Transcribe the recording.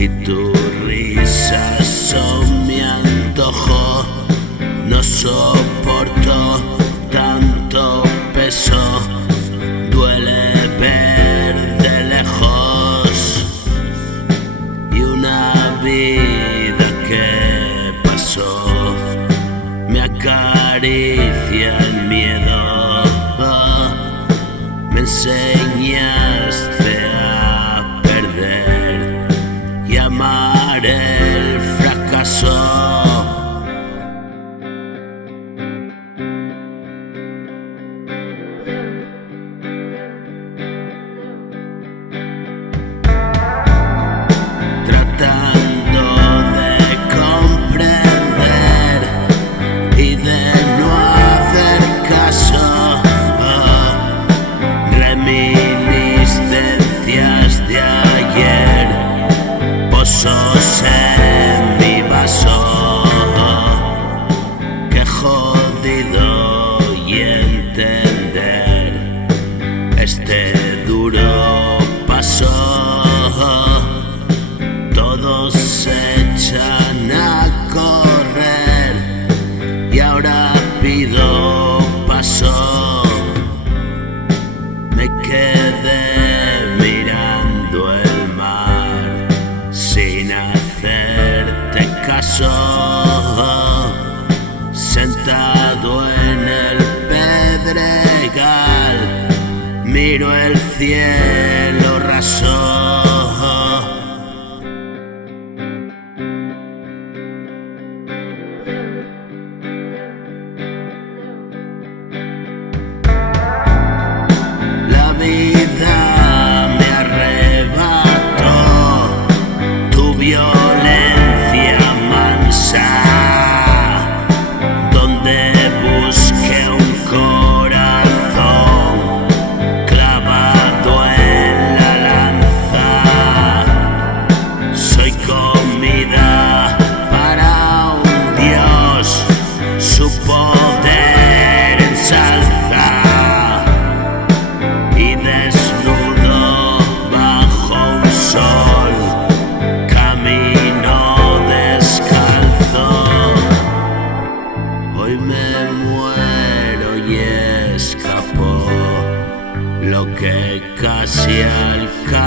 y tus risas son mi antojo. No soporto tanto peso, duele ver de lejos y una vida que pasó me acaricia el miedo. Me enseñaste a perder y amar el fracaso. Tratando de comprender y de no hacer caso, reminiscencias de ayer, pozos en mi vaso. Qué jodido y entender este duro paso. Todos se echan a correr y ahora pido paso. Me quedé mirando el mar sin hacerte caso, sentado en el pedregal, miro el cielo raso. La vida me arrebató tu violencia mansa, donde busqué un corazón clavado en la lanza. Soy comida para un dios, su poder ensalza, y desnudo bajo un sol camino descalzo. Hoy me muero y escapó lo que casi alcanzó.